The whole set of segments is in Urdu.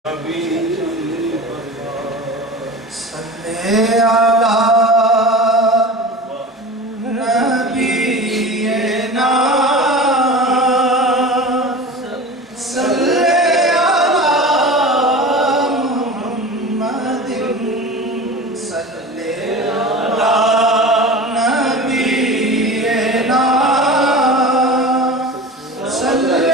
صلی علی نبینا صلی علی محمد صلی علی نبینا صلی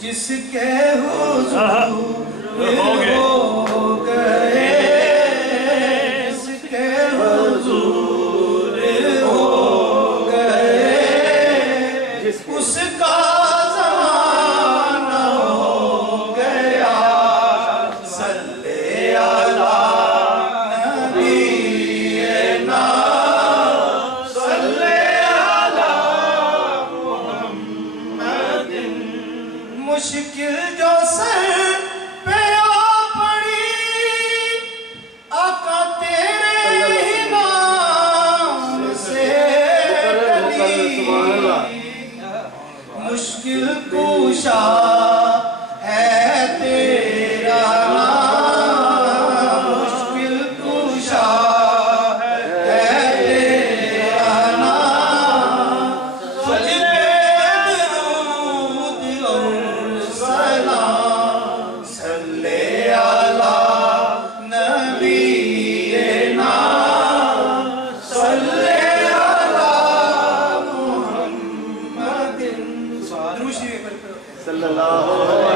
جس کے حضور ہو گئے جس کے حضور ہو گئے اس کا زمانہ ہو گیا صلی علی نبینا صلی علی محمد مشکل جو سر پہ آ پڑی آقا تیرے ہی نام سے ٹلی مشکل کشا ہے تیرا نام مشکل کشا ہے تیرا نام صلی اللہ علیہ وسلم